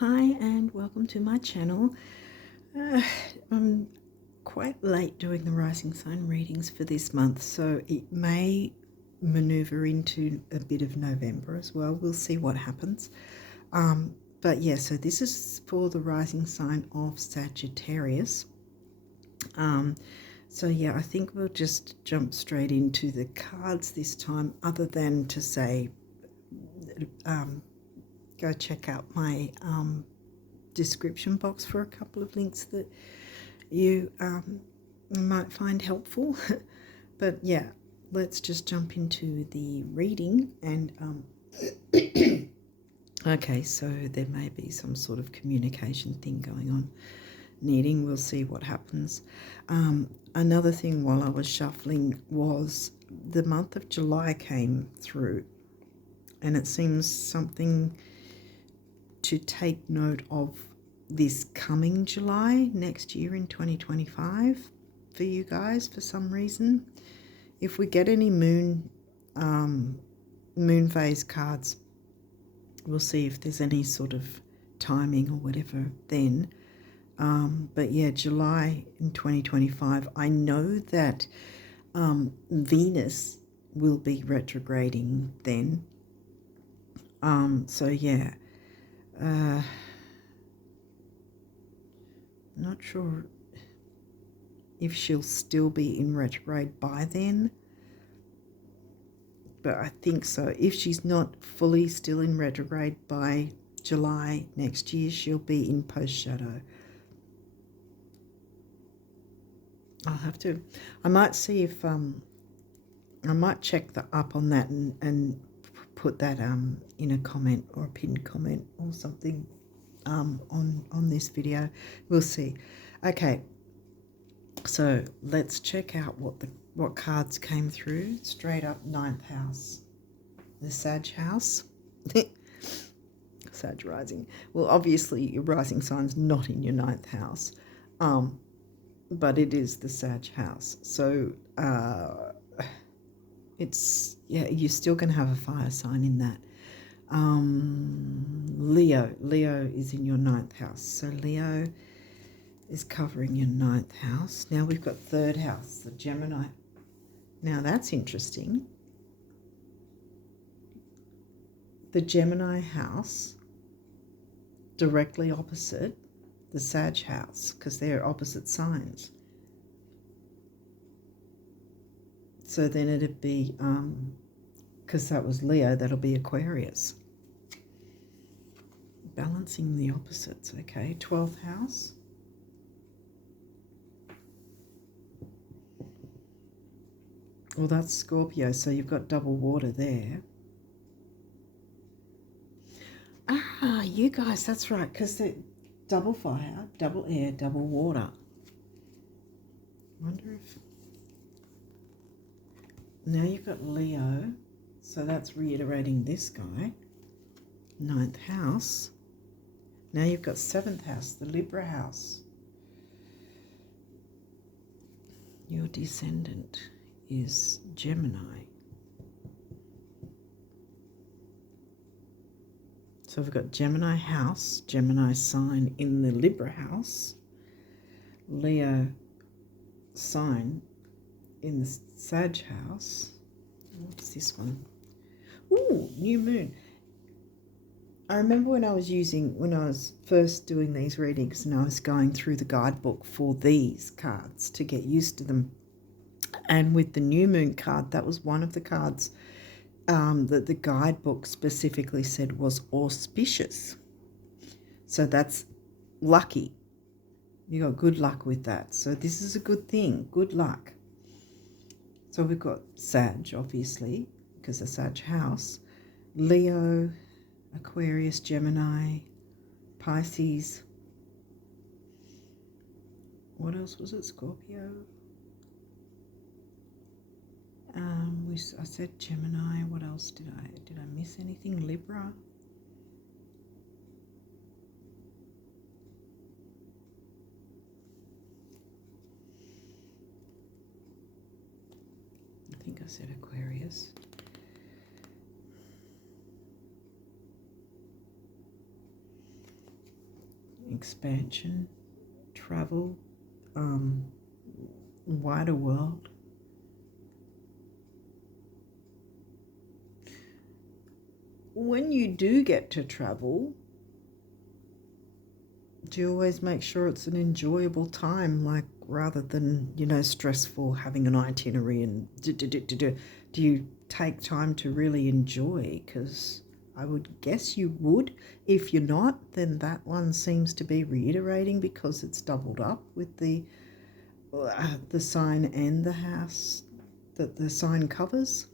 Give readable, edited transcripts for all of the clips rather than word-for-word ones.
Hi and welcome to my channel. I'm quite late doing the rising sign readings for this month, so it may maneuver into a bit of November as well. We'll see what happens. But yeah, so this is for the rising sign of Sagittarius. So yeah, I think we'll just jump straight into the cards this time, other than to say go check out my description box for a couple of links that you might find helpful. But yeah, let's just jump into the reading. And okay, so there may be some sort of communication thing going on needing. We'll see what happens. Another thing while I was shuffling was the month of July came through, and it seems something to take note of this coming July next year in 2025 for you guys for some reason. If we get any moon phase cards, we'll see if there's any sort of timing or whatever then. But yeah, July in 2025, I know that Venus will be retrograding then. So yeah, not sure if she'll still be in retrograde by then, but I think so. If she's not fully still in retrograde by July next year, she'll be in post shadow. I'll have to, I might see if I might check up on that and put that in a comment or a pinned comment or something on this video. We'll see. Okay, so let's check out what cards came through. Straight up, ninth house, the Sag house. Sag rising. Well, obviously your rising sign's not in your ninth house, but it is the Sag house. So it's, yeah, you're still going to have a fire sign in that. Leo is in your ninth house. So Leo is covering your ninth house. Now we've got third house, the Gemini. Now that's interesting. The Gemini house directly opposite the Sag house, because they're opposite signs. So then it'd be, because that was Leo, that'll be Aquarius. Balancing the opposites, okay. 12th house. Well, that's Scorpio, so you've got double water there. Ah, you guys, that's right, because they're double fire, double air, double water. I wonder if... Now you've got Leo, so that's reiterating this guy. Ninth house. Now you've got 7th house, the Libra house. Your descendant is Gemini. So we've got Gemini house, Gemini sign in the Libra house, Leo sign in the Sag house. What's this one? Ooh, new moon. I remember when I was first doing these readings and I was going through the guidebook for these cards to get used to them. And with the new moon card, that was one of the cards that the guidebook specifically said was auspicious. So that's lucky. You got good luck with that. So this is a good thing, good luck. So we've got Sag, obviously, because the Sag house, Leo, Aquarius, Gemini, Pisces. What else was it? Scorpio. I said Gemini. What else did I miss anything? Libra. I think I said Aquarius. expansion, travel, wider world. When you do get to travel, do you always make sure it's an enjoyable time, like rather than, stressful, having an itinerary and do you take time to really enjoy? Because I would guess you would. If you're not, then that one seems to be reiterating because it's doubled up with the sign and the house that the sign covers,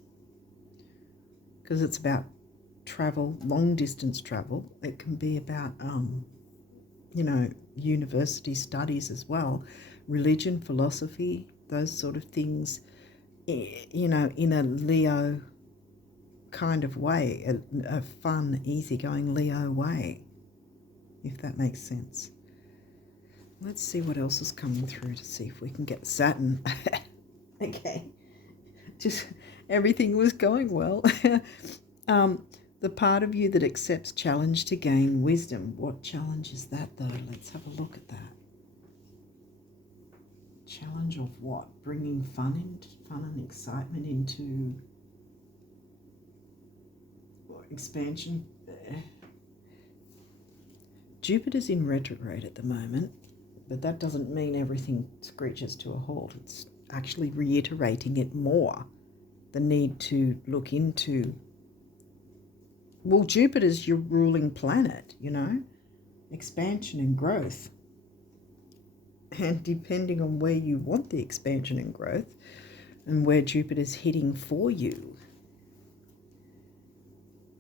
because it's about travel, long distance travel. It can be about university studies as well, religion, philosophy, those sort of things, in a Leo kind of way, a fun, easygoing Leo way, if that makes sense. Let's see what else is coming through to see if we can get Saturn. Okay, just everything was going well. The part of you that accepts challenge to gain wisdom. What challenge is that, though? Let's have a look at that. Challenge of what? Bringing fun and excitement into expansion. Jupiter's in retrograde at the moment, but that doesn't mean everything screeches to a halt. It's actually reiterating it more. The need to look into, well, Jupiter's your ruling planet, expansion and growth. And depending on where you want the expansion and growth and where Jupiter's hitting for you,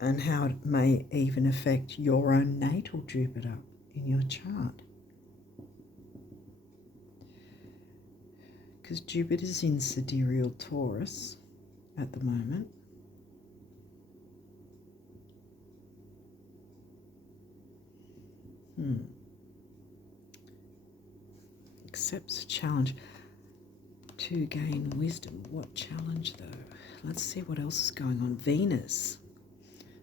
and how it may even affect your own natal Jupiter in your chart. Because Jupiter's in sidereal Taurus at the moment. Accepts a challenge to gain wisdom. What challenge, though? Let's see what else is going on. Venus.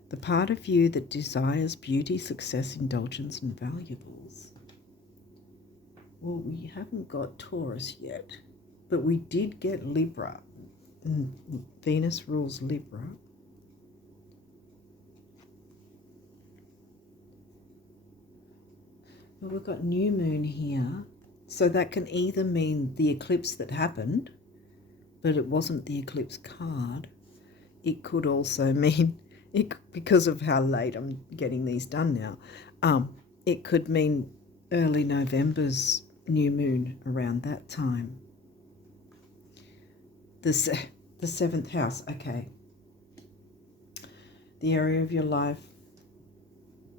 The part of you that desires beauty, success, indulgence, and valuables. Well, we haven't got Taurus yet, but we did get Libra, and Venus rules Libra. Well, we've got new moon here, so that can either mean the eclipse that happened, but it wasn't the eclipse card. It could also mean, because of how late I'm getting these done now, it could mean early November's new moon around that time. The seventh house, okay. The area of your life,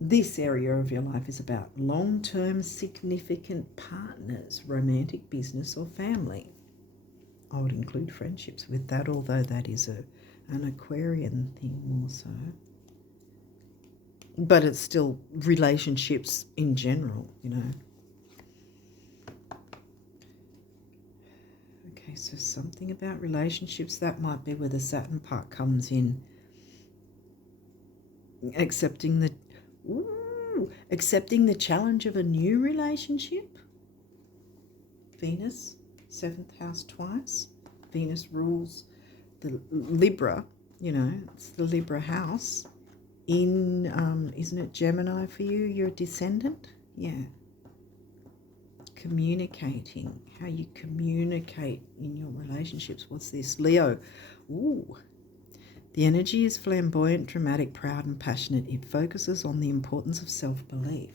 this area of your life is about long-term significant partners, romantic, business, or family. I would include friendships with that, although that is an Aquarian thing more so. But it's still relationships in general, Okay, so something about relationships, that might be where the Saturn part comes in. Accepting the challenge of a new relationship. Venus, 7th house twice. Venus rules the Libra, it's the Libra house. In, isn't it Gemini for you? You're a descendant? Yeah. Communicating, how you communicate in your relationships. What's this? Leo. Ooh. The energy is flamboyant, dramatic, proud, and passionate. It focuses on the importance of self-belief.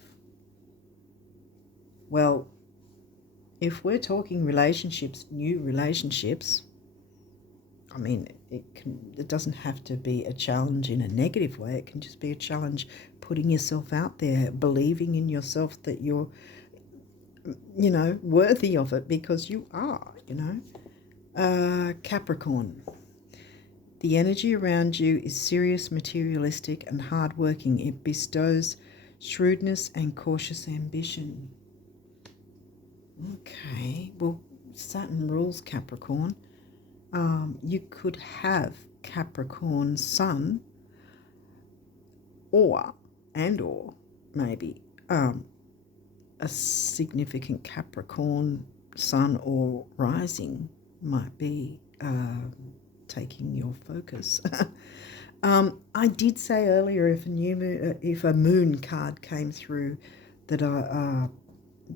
Well, if we're talking relationships, new relationships, I mean, it doesn't have to be a challenge in a negative way. It can just be a challenge putting yourself out there, believing in yourself that you're, worthy of it, because you are, Capricorn. The energy around you is serious, materialistic, and hardworking. It bestows shrewdness and cautious ambition. Okay, well, Saturn rules Capricorn. You could have Capricorn Sun, or maybe a significant Capricorn sun or rising might be taking your focus. I did say earlier if a moon card came through that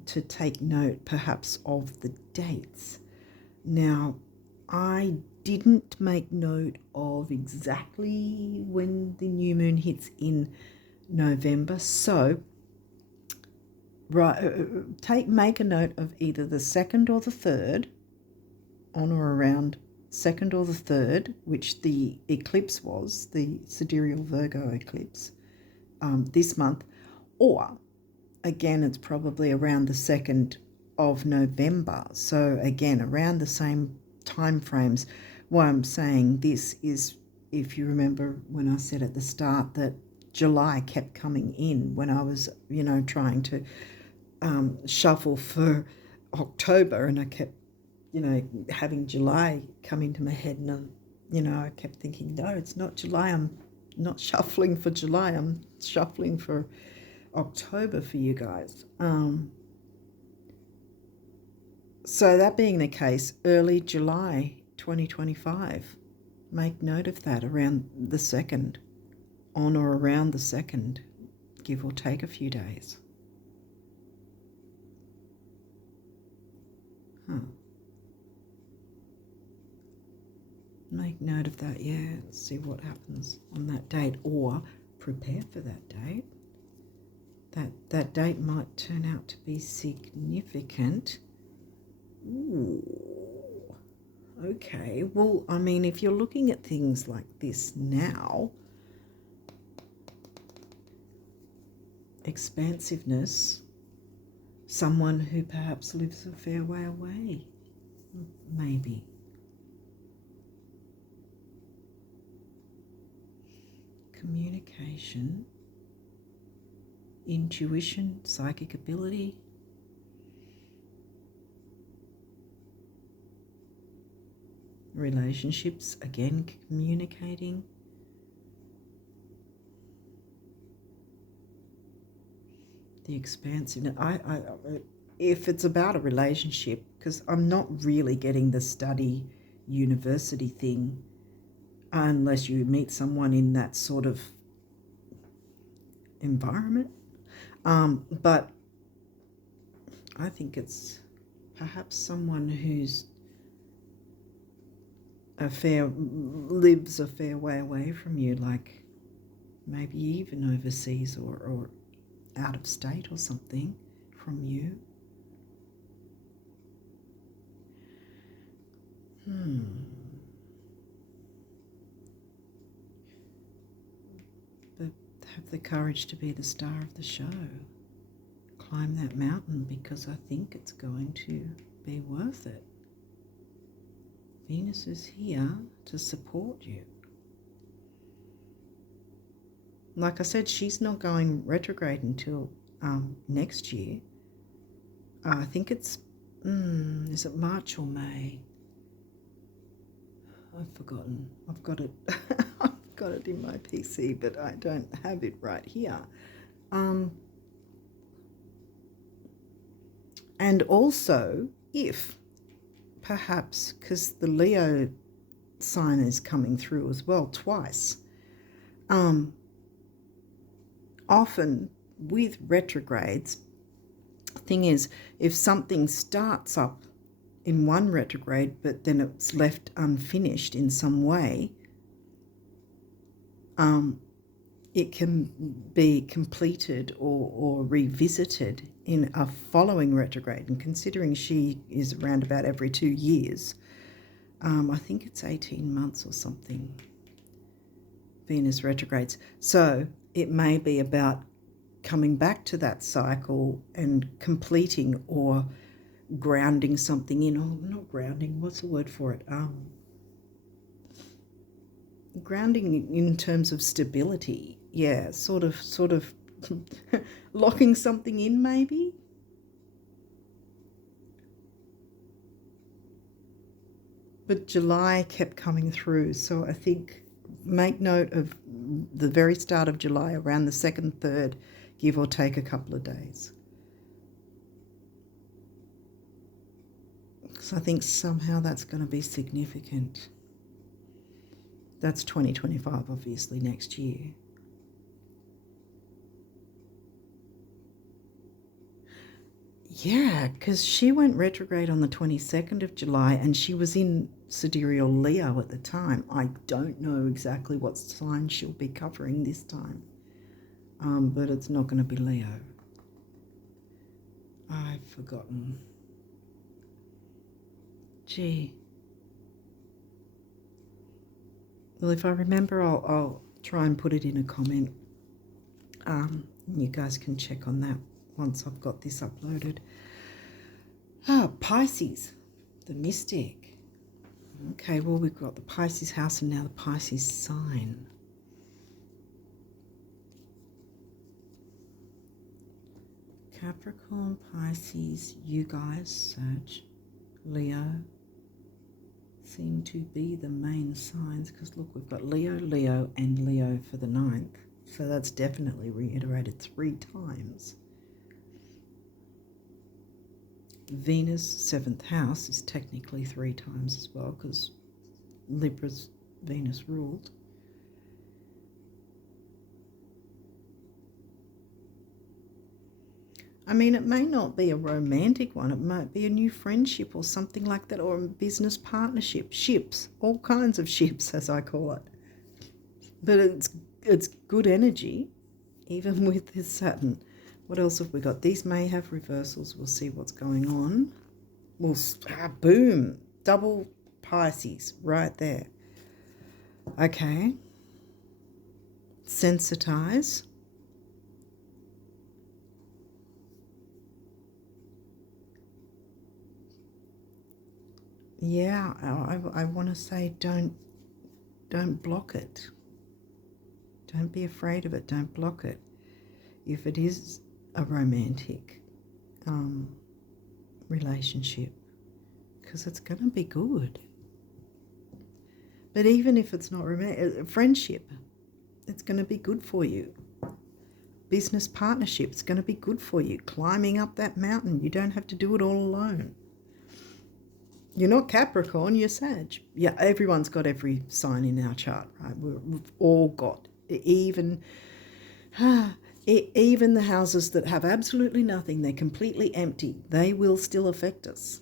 to take note perhaps of the dates. Now, I didn't make note of exactly when the new moon hits in November, so make a note of either the 2nd or the 3rd, on or around 2nd or the 3rd, which the eclipse was, the sidereal Virgo eclipse this month, or again it's probably around the 2nd of November. So again, around the same time frames. Why I'm saying this is, if you remember when I said at the start that July kept coming in when I was, trying to shuffle for October, and I kept, having July come into my head, and I kept thinking, no, it's not July. I'm not shuffling for July. I'm shuffling for October for you guys. So that being the case, early July 2025, make note of that, around the 2nd, on or around the 2nd, give or take a few days. Make note of that, yeah, see what happens on that date, or prepare for that date. That date might turn out to be significant. Ooh, okay. Well, I mean, if you're looking at things like this now, expansiveness, someone who perhaps lives a fair way away, maybe. Communication, intuition, psychic ability. Relationships, again, communicating. The expansiveness. If it's about a relationship, because I'm not really getting the study university thing unless you meet someone in that sort of environment. But I think it's perhaps someone who's lives a fair way away from you, like maybe even overseas or out of state or something from you. But have the courage to be the star of the show. Climb that mountain, because I think it's going to be worth it. Venus is here to support you. Like I said, she's not going retrograde until next year. I think it's, is it March or May? I've forgotten. I've got it. I've got it in my PC, but I don't have it right here. And also, if perhaps, because the Leo sign is coming through as well twice, often with retrogrades, thing is, if something starts up in one retrograde but then it's left unfinished in some way, it can be completed or revisited in a following retrograde. And considering she is around about every 2 years, I think it's 18 months or something, Venus retrogrades. So it may be about coming back to that cycle and completing or grounding something in. Oh, not grounding, what's the word for it? Grounding in terms of stability. Yeah, sort of locking something in maybe. But July kept coming through, so I think make note of the very start of July, around the 2nd, 3rd, give or take a couple of days. because I think somehow that's going to be significant. That's 2025, obviously, next year. Yeah, because she went retrograde on the 22nd of July and she was in sidereal Leo at the time. I don't know exactly what sign she'll be covering this time, but it's not going to be Leo. I've forgotten. Gee. Well, if I remember, I'll try and put it in a comment. You guys can check on that once I've got this uploaded. Pisces, the mystic. Okay, well, we've got the Pisces house and now the Pisces sign. Capricorn, Pisces, you guys, Sag, Leo, seem to be the main signs, because look, we've got Leo, Leo, and Leo for the 9th. So that's definitely reiterated 3 times. Venus, 7th house, is technically 3 times as well, because Libra's Venus ruled. I mean, it may not be a romantic one. It might be a new friendship or something like that, or a business partnership. Ships, all kinds of ships, as I call it. But it's good energy, even with this Saturn. What else have we got? These may have reversals. We'll see what's going on. Well, boom, double Pisces right there. Okay. Sensitize. Yeah, I want to say don't block it. Don't be afraid of it. Don't block it. If it is a romantic relationship, because it's going to be good. But even if it's not romantic, friendship, it's going to be good for you. Business partnership, it's going to be good for you. Climbing up that mountain, you don't have to do it all alone. You're not Capricorn, you're Sag. Yeah, everyone's got every sign in our chart, right? We've all got, even the houses that have absolutely nothing, they're completely empty, they will still affect us.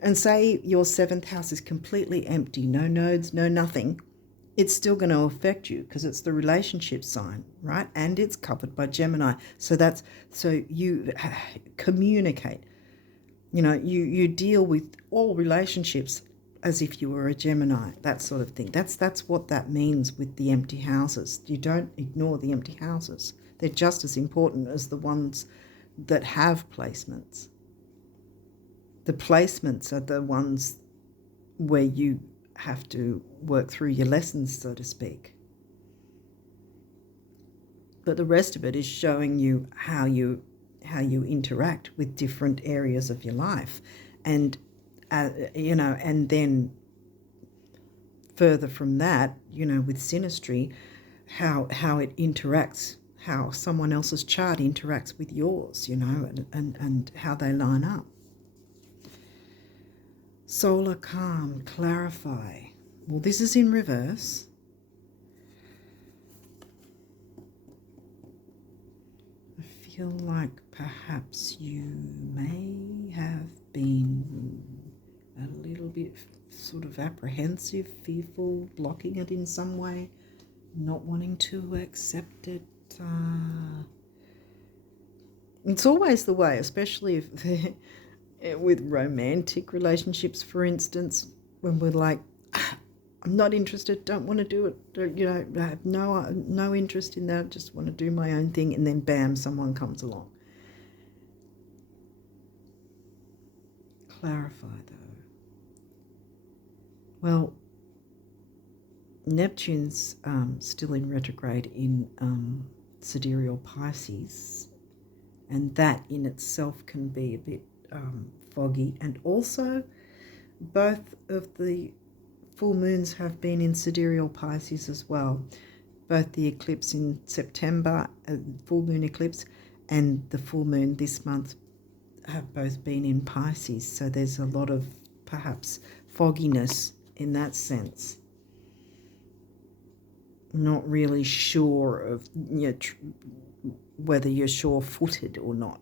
And say your 7th house is completely empty, no nodes, no nothing, it's still going to affect you because it's the relationship sign, right? And it's covered by Gemini. So you communicate. You know, you deal with all relationships as if you were a Gemini, that sort of thing. That's what that means with the empty houses. You don't ignore the empty houses. They're just as important as the ones that have placements. The placements are the ones where you have to work through your lessons, so to speak. But the rest of it is showing you how you interact with different areas of your life, and and then further from that, with synastry, how it interacts, how someone else's chart interacts with yours, and how they line up. Solar calm, clarify. Well, this is in reverse. I feel like perhaps you may have been a little bit sort of apprehensive, fearful, blocking it in some way, not wanting to accept it. It's always the way, especially if with romantic relationships, for instance, when we're like, I'm not interested, don't want to do it, I have no interest in that, just want to do my own thing, and then bam, someone comes along. Clarify though. Well, Neptune's still in retrograde in sidereal Pisces, and that in itself can be a bit foggy, and also both of the full moons have been in sidereal Pisces as well. Both the eclipse in September, full moon eclipse, and the full moon this month have both been in Pisces, so there's a lot of perhaps fogginess in that sense. Not really sure of whether you're sure-footed or not,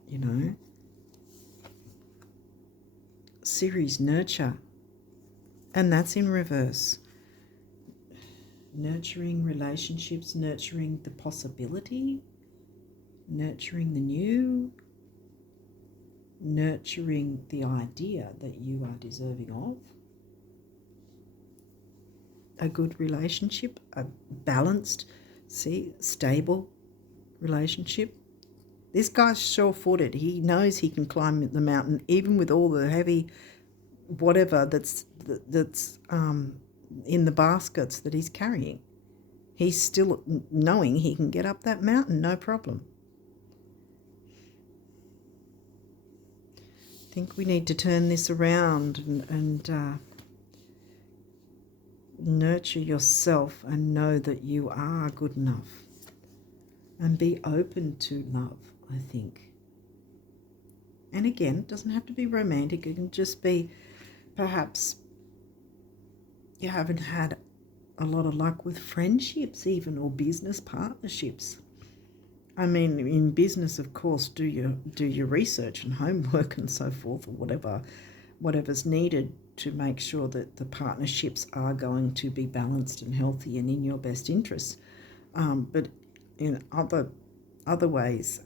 Series nurture, and that's in reverse. Nurturing relationships, nurturing the possibility, nurturing the new, nurturing the idea that you are deserving of a good relationship, a balanced, stable relationship. This guy's sure-footed. He knows he can climb the mountain even with all the heavy whatever that's in the baskets that he's carrying. He's still knowing he can get up that mountain, no problem. I think we need to turn this around and nurture yourself and know that you are good enough. And be open to love, I think. And again, it doesn't have to be romantic. It can just be perhaps you haven't had a lot of luck with friendships even, or business partnerships. I mean, in business, of course, do your research and homework and so forth, or whatever's needed to make sure that the partnerships are going to be balanced and healthy and in your best interests. But in other ways,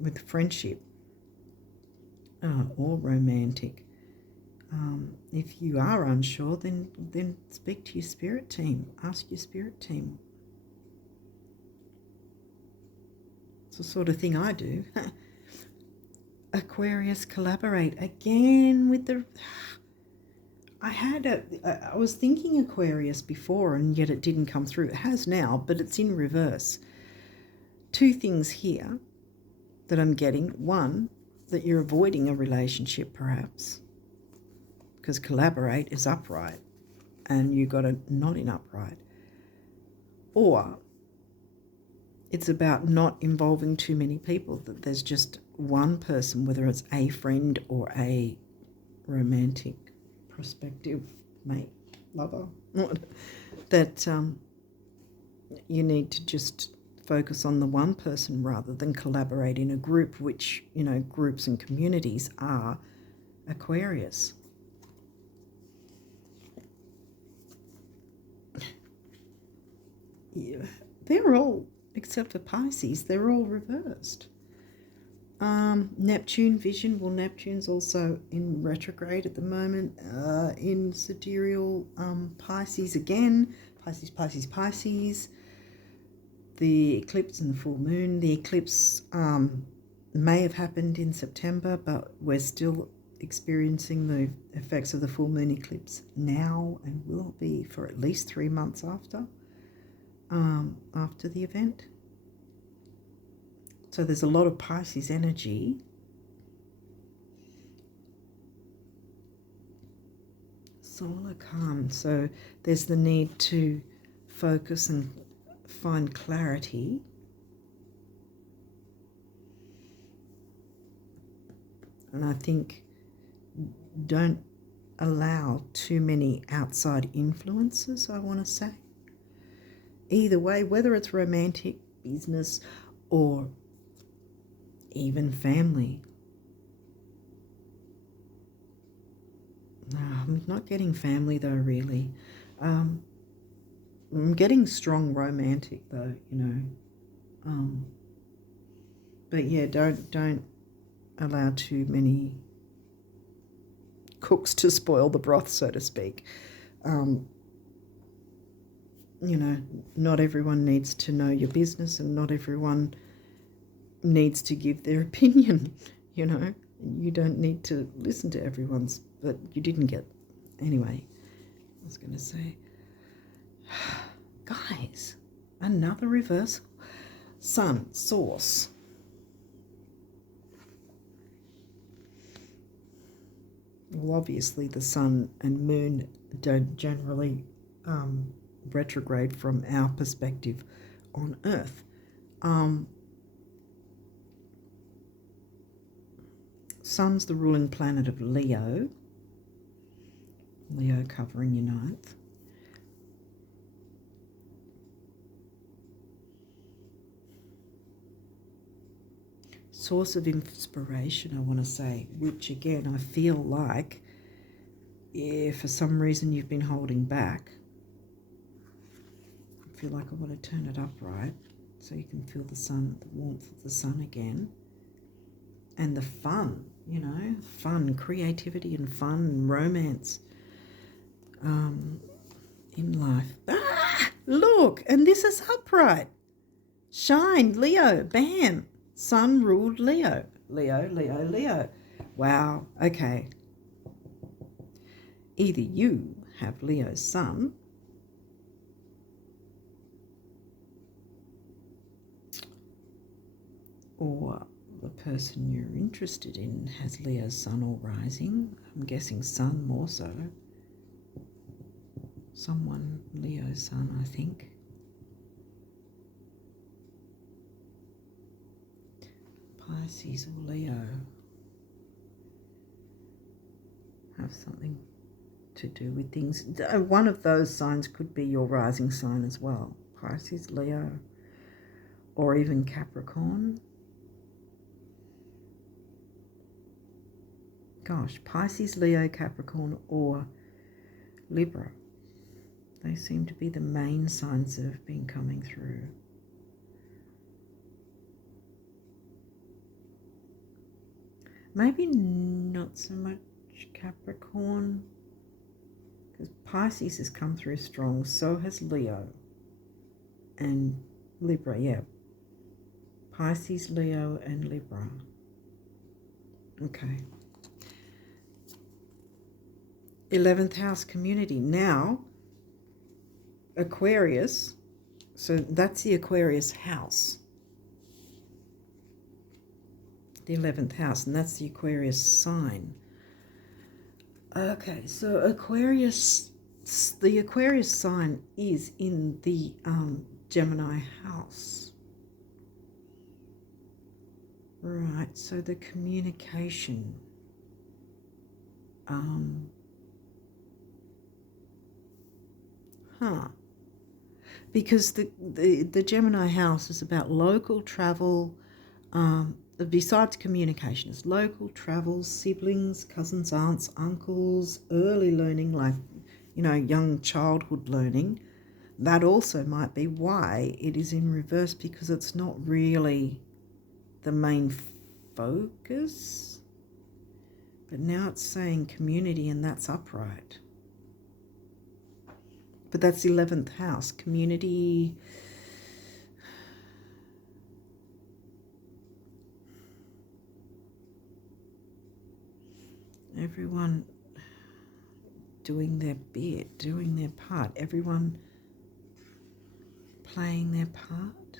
with friendship or romantic, if you are unsure, then speak to your spirit team. Ask your spirit team. It's the sort of thing I do. Aquarius, collaborate again with the. I was thinking Aquarius before, and yet it didn't come through. It has now, but it's in reverse. Two things here that I'm getting. One, that you're avoiding a relationship perhaps, because collaborate is upright and you got a not in upright. Or it's about not involving too many people, that there's just one person, whether it's a friend or a romantic prospective mate, lover, that you need to just focus on the one person rather than collaborate in a group, which, groups and communities are Aquarius. Yeah, they're all, except for Pisces, they're all reversed. Neptune vision, well, Neptune's also in retrograde at the moment, in sidereal Pisces again, Pisces. The eclipse and the full moon. The eclipse may have happened in September, but we're still experiencing the effects of the full moon eclipse now, and will be for at least 3 months after the event. So there's a lot of Pisces energy. Solar calm. So there's the need to focus and find clarity. And I think don't allow too many outside influences, I want to say. Either way, whether it's romantic, business, or even family. No, I'm not getting family though, really. I'm getting strong romantic though, But yeah, don't allow too many cooks to spoil the broth, so to speak. Not everyone needs to know your business, and not everyone needs to give their opinion, You don't need to listen to everyone's, but you didn't get. Anyway, I was going to say, guys, another reversal. Sun, source. Well, obviously the sun and moon don't generally retrograde from our perspective on Earth. Sun's the ruling planet of Leo. Leo covering your ninth. Source of inspiration, I want to say, which again, I feel like if for some reason you've been holding back, I feel like I want to turn it up right so you can feel the sun, the warmth of the sun again. And the fun, you know, fun, creativity and fun and romance in life. Ah, look, and this is upright. Shine, Leo, bam. Sun ruled Leo. Leo, Leo, Leo. Wow, okay. Either you have Leo's sun or the person you're interested in has Leo's sun or rising. I'm guessing sun more so. Someone Leo's sun, I think. Pisces or Leo have something to do with things. One of those signs could be your rising sign as well. Pisces, Leo, or even Capricorn. Gosh, Pisces, Leo, Capricorn, or Libra. They seem to be the main signs that have been coming through. Maybe not so much Capricorn, because Pisces has come through strong, so has Leo and Libra, yeah. Pisces, Leo, and Libra. Okay. 11th house community. Now, Aquarius, so that's the Aquarius house. The 11th house, and that's the Aquarius sign. Okay, so Aquarius, the Aquarius sign is in the Gemini house. Right, so the communication. Because the Gemini house is about local travel, besides communication, it's local travel, siblings, cousins, aunts, uncles, early learning, like, you know, young childhood learning. That also might be why it is in reverse, because it's not really the main focus. But now it's saying community, and that's upright. But that's the 11th house, community. Everyone doing their bit, doing their part. Everyone playing their part.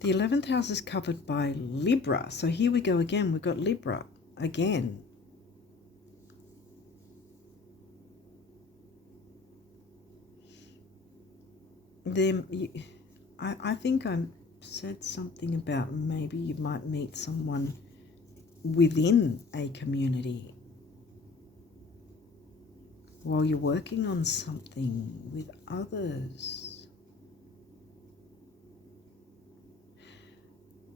The 11th house is covered by Libra. So here we go again. We've got Libra again. I think I said something about maybe you might meet someone within a community while you're working on something with others.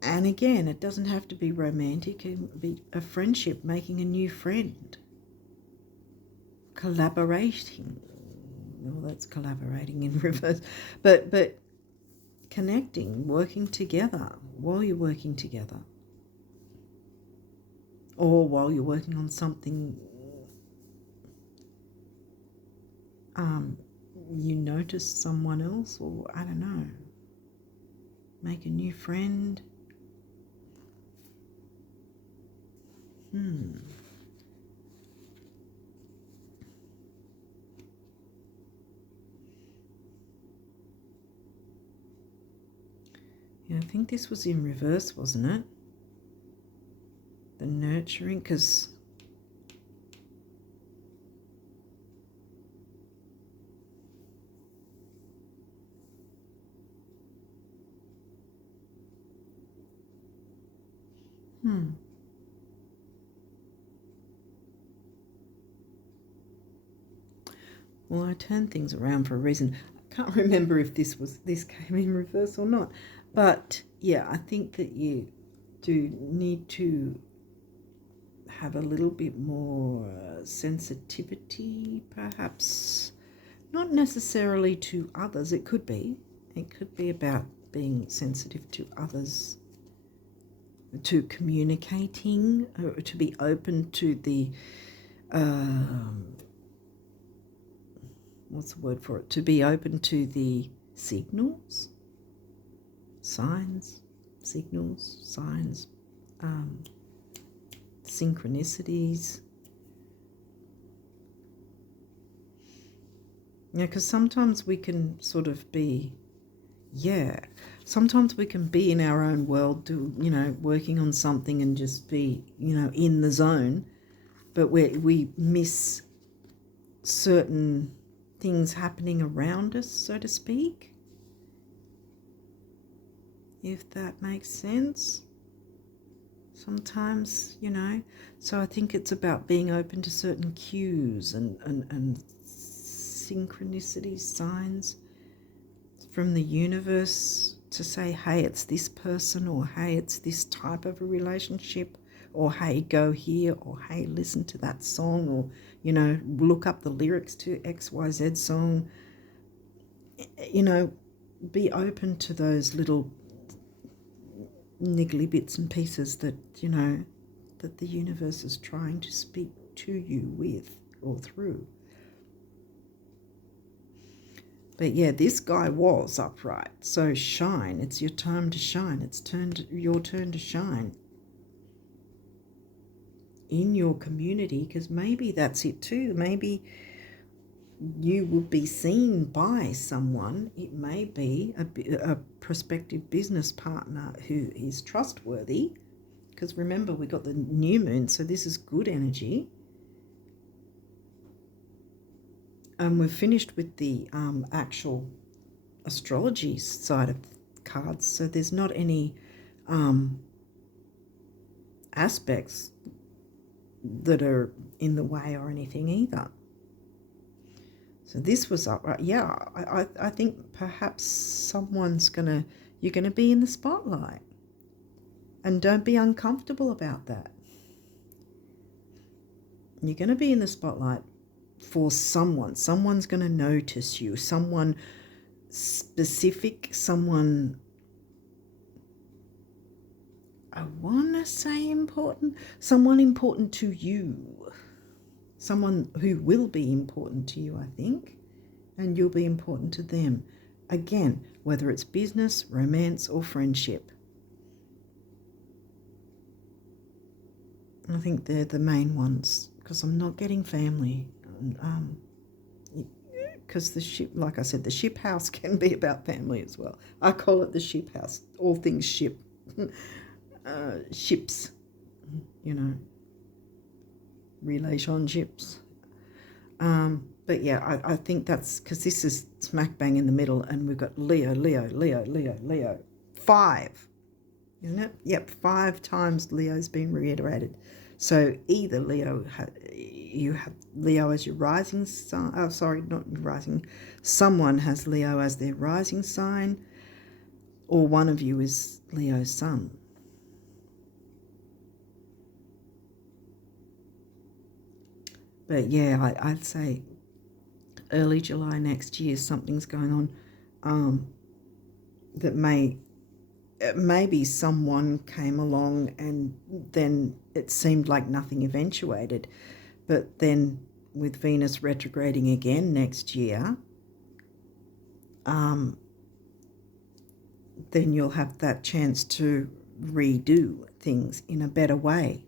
And again, it doesn't have to be romantic. It can be a friendship, making a new friend, collaborating. Well, that's collaborating in reverse, but connecting, working together while you're working together, or while you're working on something. You notice someone else, or I don't know, make a new friend. Yeah, I think this was in reverse, wasn't it? The nurturing, because Well, I turned things around for a reason. I can't remember if this came in reverse or not. But yeah, I think that you do need to have a little bit more sensitivity, perhaps. Not necessarily to others. It could be. It could be about being sensitive to others, to communicating, to be open to the, what's the word for it? To be open to the signals, signs, synchronicities. Yeah, because sometimes we can sort of be, sometimes we can be in our own world, working on something and just be, in the zone, but we miss certain things happening around us, so to speak, if that makes sense. Sometimes, so I think it's about being open to certain cues and synchronicity signs from the universe to say, hey, it's this person, or hey, it's this type of a relationship, or hey, go here, or hey, listen to that song, or look up the lyrics to XYZ song. Be open to those little niggly bits and pieces that that the universe is trying to speak to you with or through. But yeah, this guy was upright. So shine. It's your time to shine. It's your turn to shine in your community, because maybe that's it too. Maybe you will be seen by someone. It may be a prospective business partner who is trustworthy, because remember, we got the new moon, so this is good energy. We're finished with the actual astrology side of cards, so there's not any aspects that are in the way or anything either. So this was upright. Yeah, I think perhaps you're gonna be in the spotlight, and don't be uncomfortable about that. You're gonna be in the spotlight for someone. Someone's gonna notice you. Someone specific. Someone, I want to say important. Someone important to you. Someone who will be important to you, I think, and you'll be important to them. Again, whether it's business, romance, or friendship. I think they're the main ones, because I'm not getting family. Because the ship, like I said, the ship house can be about family as well. I call it the ship house, all things ship. Ships, relationships. But yeah, I think that's because this is smack bang in the middle, and we've got Leo. 5, isn't it? Yep, 5 times Leo's been reiterated. So either you have Leo as your rising sign. Oh, sorry, not rising. Someone has Leo as their rising sign, or one of you is Leo's sun. But yeah, I'd say early July next year, something's going on that maybe someone came along and then it seemed like nothing eventuated. But then with Venus retrograding again next year, then you'll have that chance to redo things in a better way.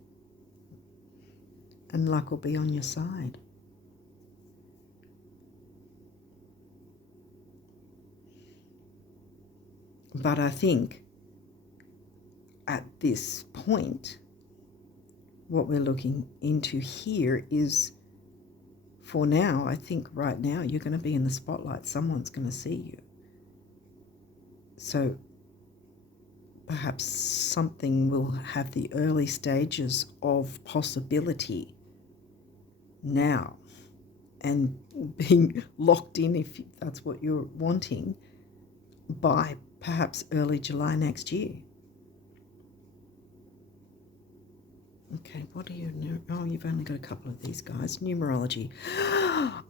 And luck will be on your side. But I think at this point, what we're looking into here is, for now, I think right now you're going to be in the spotlight. Someone's going to see you. So perhaps something will have the early stages of possibility now. and being locked in, if that's what you're wanting, by perhaps early July next year. Okay, what are you? Oh, you've only got a couple of these guys. Numerology. Oh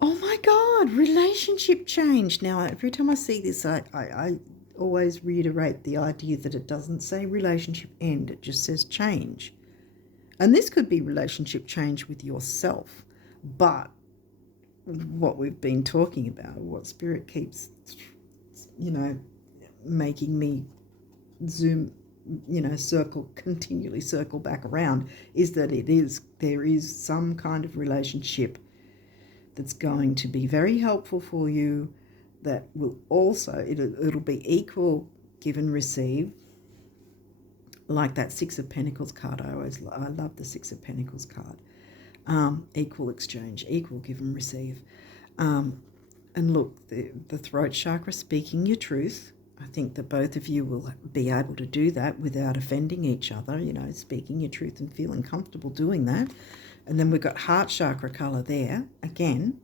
my God, relationship change. Now, every time I see this, I always reiterate the idea that it doesn't say relationship end, it just says change. And this could be relationship change with yourself, but what we've been talking about, what Spirit keeps, making me continually circle back around, is that there is some kind of relationship that's going to be very helpful for you, that will also, it'll be equal give and receive, like that Six of Pentacles card. I love the Six of Pentacles card. Equal exchange, equal give and receive. And look, the throat chakra, speaking your truth. I think that both of you will be able to do that without offending each other, speaking your truth and feeling comfortable doing that. And then we've got heart chakra color there. Again,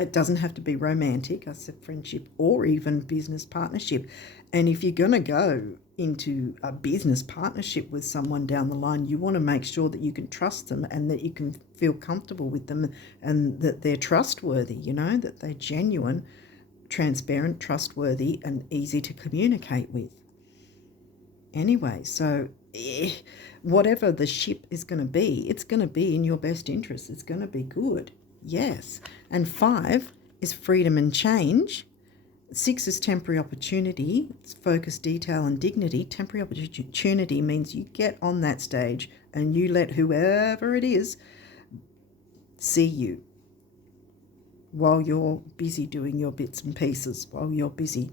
it doesn't have to be romantic. I said friendship or even business partnership. And if you're going to go into a business partnership with someone down the line, you want to make sure that you can trust them and that you can feel comfortable with them and that they're trustworthy, that they're genuine, transparent, trustworthy, and easy to communicate with. Anyway, so whatever the ship is going to be, it's going to be in your best interest. It's going to be good. Yes. And 5 is freedom and change. 6 is temporary opportunity. It's focus, detail, and dignity. Temporary opportunity means you get on that stage and you let whoever it is see you while you're busy doing your bits and pieces, while you're busy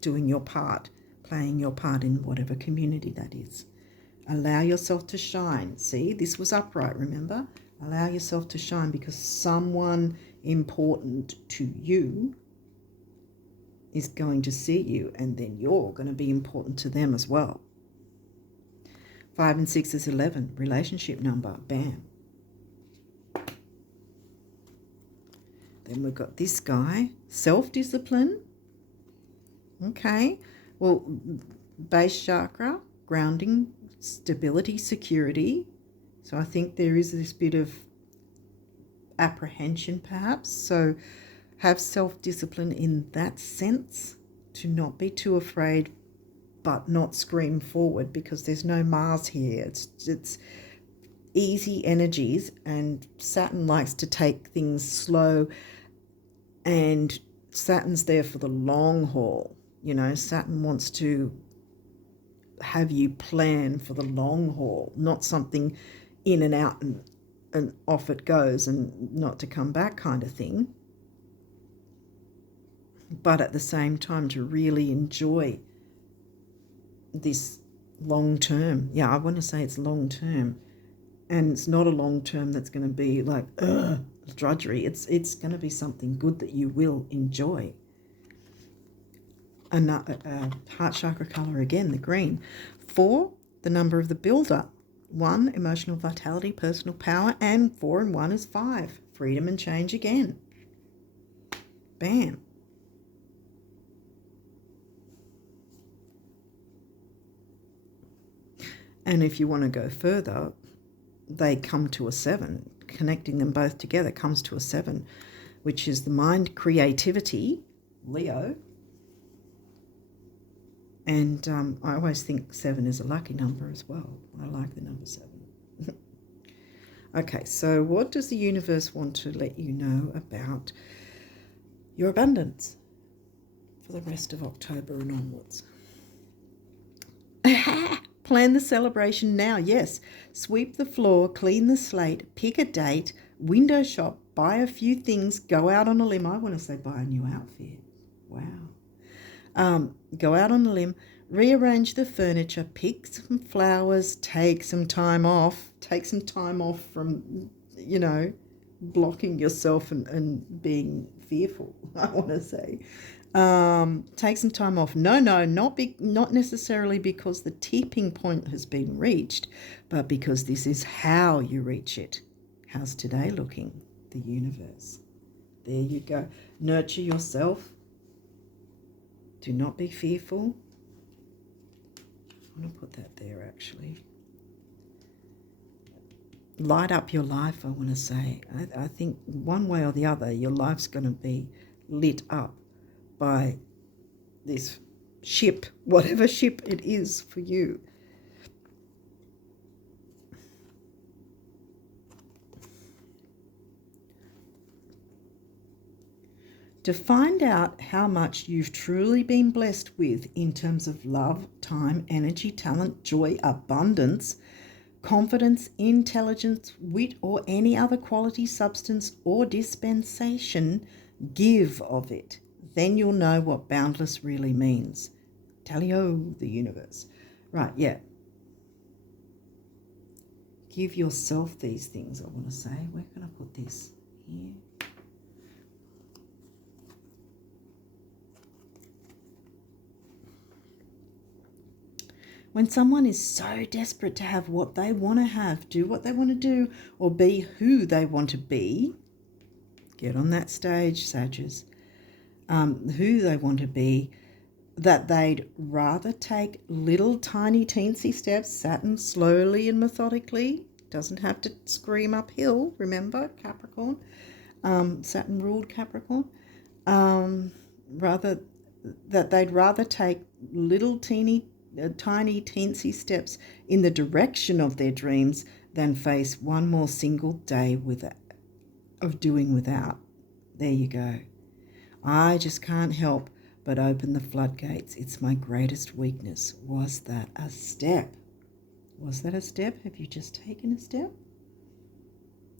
doing your part, playing your part in whatever community that is. Allow yourself to shine. See, this was upright, remember? Allow yourself to shine, because someone important to you is going to see you, and then you're going to be important to them as well. 5 and 6 is 11, relationship number. Bam. Then we've got this guy, self-discipline. Okay, well, base chakra, grounding, stability, security. So I think there is this bit of apprehension perhaps. So have self-discipline in that sense, to not be too afraid but not scream forward, because there's no Mars here. It's easy energies, and Saturn likes to take things slow, and Saturn's there for the long haul. Saturn wants to have you plan for the long haul, not something in and out and off it goes and not to come back kind of thing. But at the same time, to really enjoy this long term. Yeah, I want to say it's long term. And it's not a long term that's going to be like drudgery. It's going to be something good that you will enjoy. Heart chakra color again, the green. 4, the number of the builder. 1, emotional vitality, personal power, and 4 and 1 is 5, freedom and change again. Bam. And if you want to go further, they come to a 7. Connecting them both together comes to a 7, which is the mind, creativity, Leo. And I always think 7 is a lucky number as well. I like the number 7. Okay, so what does the universe want to let you know about your abundance for the rest of October and onwards? Plan the celebration now, yes. Sweep the floor, clean the slate, pick a date, window shop, buy a few things, go out on a limb. I want to say buy a new outfit. Wow. Go out on a limb, rearrange the furniture, pick some flowers, take some time off. Take some time off from, blocking yourself and being fearful, I want to say. Take some time off. No, not necessarily because the tipping point has been reached, but because this is how you reach it. How's today looking? The universe. There you go. Nurture yourself. Do not be fearful. I'm going to put that there actually. Light up your life, I want to say. I think one way or the other, your life's going to be lit up by this ship, whatever ship it is for you. To find out how much you've truly been blessed with in terms of love, time, energy, talent, joy, abundance, confidence, intelligence, wit, or any other quality, substance, or dispensation, give of it. Then you'll know what boundless really means. Tally-o, the universe. Right, yeah. Give yourself these things, I want to say. Where can I put this? Here. When someone is so desperate to have what they want to have, do what they want to do, or be who they want to be, get on that stage, Sagittarius, who they want to be, that they'd rather take little tiny teensy steps, Saturn, slowly and methodically, doesn't have to scream uphill, remember, Capricorn, Saturn ruled Capricorn, rather that they'd rather take little tiny teensy steps in the direction of their dreams than face one more single day of doing without. There you go. I just can't help but open the floodgates. It's my greatest weakness. Was that a step? Was that a step? Have you just taken a step?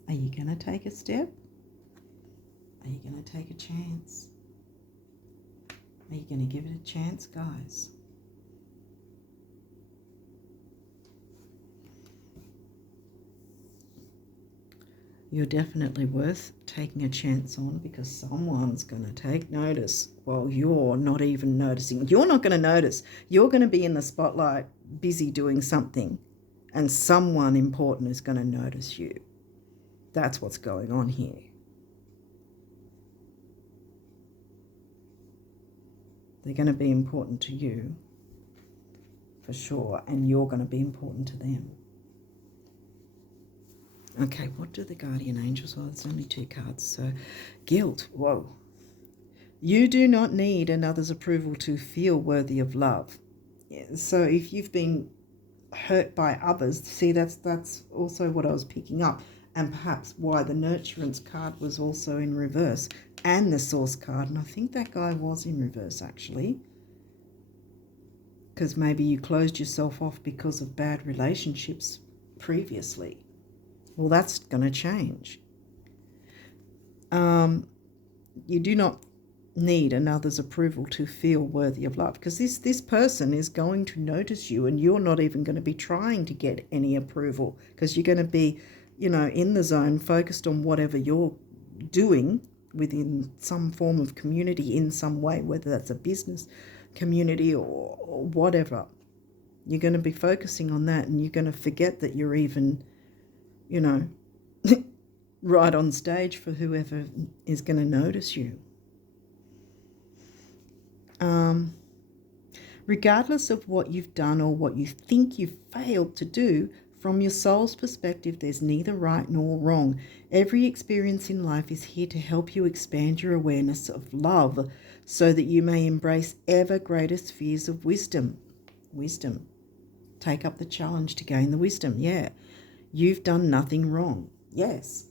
Are you going to take a step? Are you going to take a chance? Are you going to give it a chance, guys? You're definitely worth taking a chance on, because someone's going to take notice while you're not even noticing. You're not going to notice. You're going to be in the spotlight, busy doing something, and someone important is going to notice you. That's what's going on here. They're going to be important to you, for sure, and you're going to be important to them. Okay, what do the guardian angels? Well, it's only 2 cards. So, guilt. Whoa. You do not need another's approval to feel worthy of love. Yeah, so if you've been hurt by others, see, that's also what I was picking up, and perhaps why the nurturance card was also in reverse, and the source card. And I think that guy was in reverse, actually, because maybe you closed yourself off because of bad relationships previously. Well, that's going to change. You do not need another's approval to feel worthy of love, because this person is going to notice you, and you're not even going to be trying to get any approval, because you're going to be, in the zone, focused on whatever you're doing within some form of community in some way, whether that's a business community or whatever. You're going to be focusing on that, and you're going to forget that you're even right on stage for whoever is going to notice you. Regardless of what you've done or what you think you've failed to do, from your soul's perspective, there's neither right nor wrong. Every experience in life is here to help you expand your awareness of love so that you may embrace ever greater spheres of wisdom. Wisdom. Take up the challenge to gain the wisdom. Yeah. You've done nothing wrong. Yes.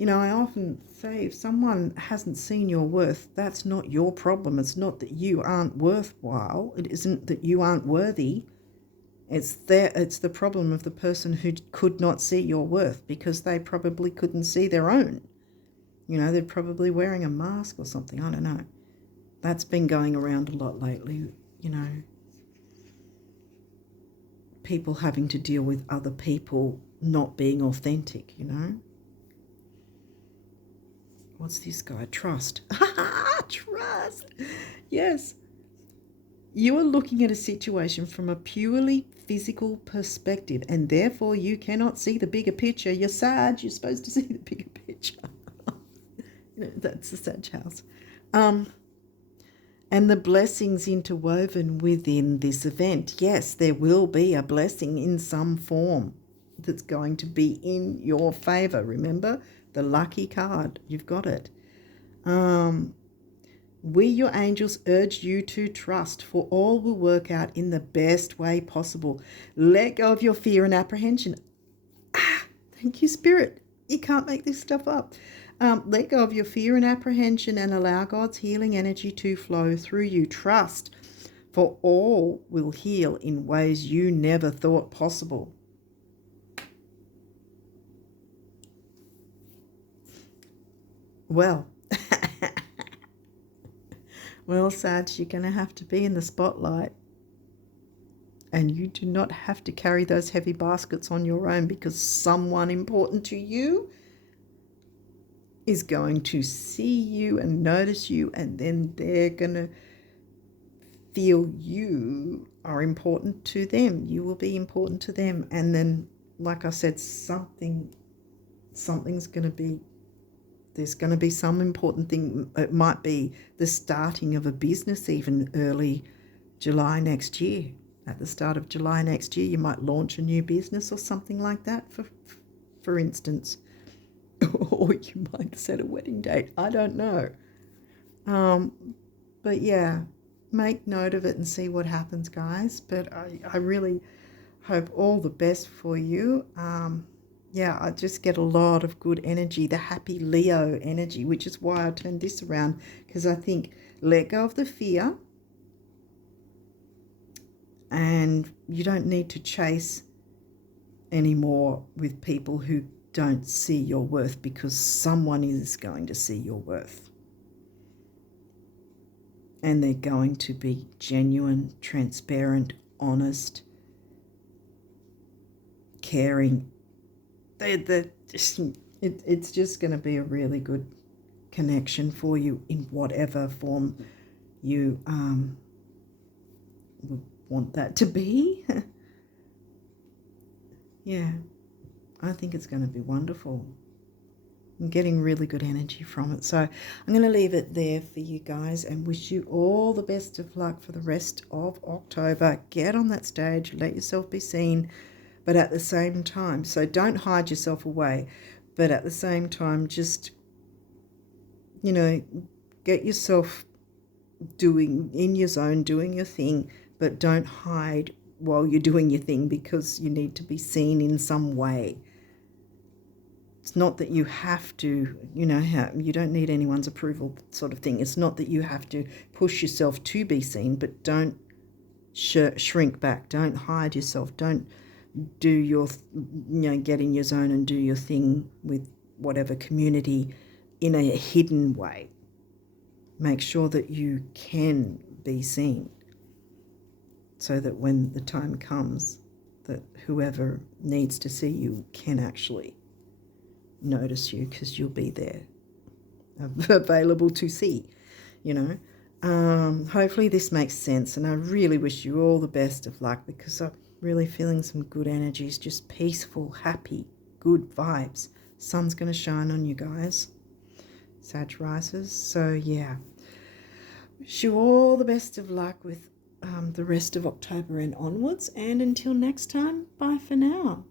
I often say, if someone hasn't seen your worth, that's not your problem. It's not that you aren't worthwhile. It isn't that you aren't worthy. It's the problem of the person who could not see your worth, because they probably couldn't see their own. They're probably wearing a mask or something. I don't know. That's been going around a lot lately. People having to deal with other people not being authentic, What's this guy? Trust. Trust. Yes. You are looking at a situation from a purely physical perspective, and therefore you cannot see the bigger picture. You're Sag, you're supposed to see the bigger picture. That's the Sag house. And the blessings interwoven within this event. Yes, there will be a blessing in some form that's going to be in your favor. Remember, the lucky card. You've got it. We, your angels, urge you to trust, for all will work out in the best way possible. Let go of your fear and apprehension. Thank you, Spirit. You can't make this stuff up. Let go of your fear and apprehension and allow God's healing energy to flow through you. Trust, for all will heal in ways you never thought possible. Well, Sag, you're going to have to be in the spotlight. And you do not have to carry those heavy baskets on your own, because someone important to you is going to see you and notice you, and then they're going to feel you are important to them. You will be important to them. And then, like I said, something's going to be, there's going to be some important thing. It might be the starting of a business even early July next year. At the start of July next year, you might launch a new business or something like that, for instance. Or you might set a wedding date. I don't know. But yeah, make note of it and see what happens, guys. But I really hope all the best for you. Yeah, I just get a lot of good energy, the happy Leo energy, which is why I turned this around, because I think let go of the fear, and you don't need to chase anymore with people who don't see your worth, because someone is going to see your worth. And they're going to be genuine, transparent, honest, caring. It's just going to be a really good connection for you in whatever form you want that to be. Yeah, I think it's going to be wonderful. I'm getting really good energy from it. So I'm going to leave it there for you guys and wish you all the best of luck for the rest of October. Get on that stage, let yourself be seen, but at the same time, so don't hide yourself away, but at the same time, just, get yourself doing in your zone, doing your thing, but don't hide while you're doing your thing, because you need to be seen in some way. It's not that you have to, you don't need anyone's approval sort of thing. It's not that you have to push yourself to be seen, but don't shrink back. Don't hide yourself. Don't do your, get in your zone and do your thing with whatever community in a hidden way. Make sure that you can be seen, so that when the time comes, that whoever needs to see you can actually notice you, because you'll be there available to see, Hopefully this makes sense, and I really wish you all the best of luck, because I'm really feeling some good energies, just peaceful, happy, good vibes. Sun's going to shine on you guys, Sag risers. So yeah, wish you all the best of luck with the rest of October and onwards, and until next time, bye for now.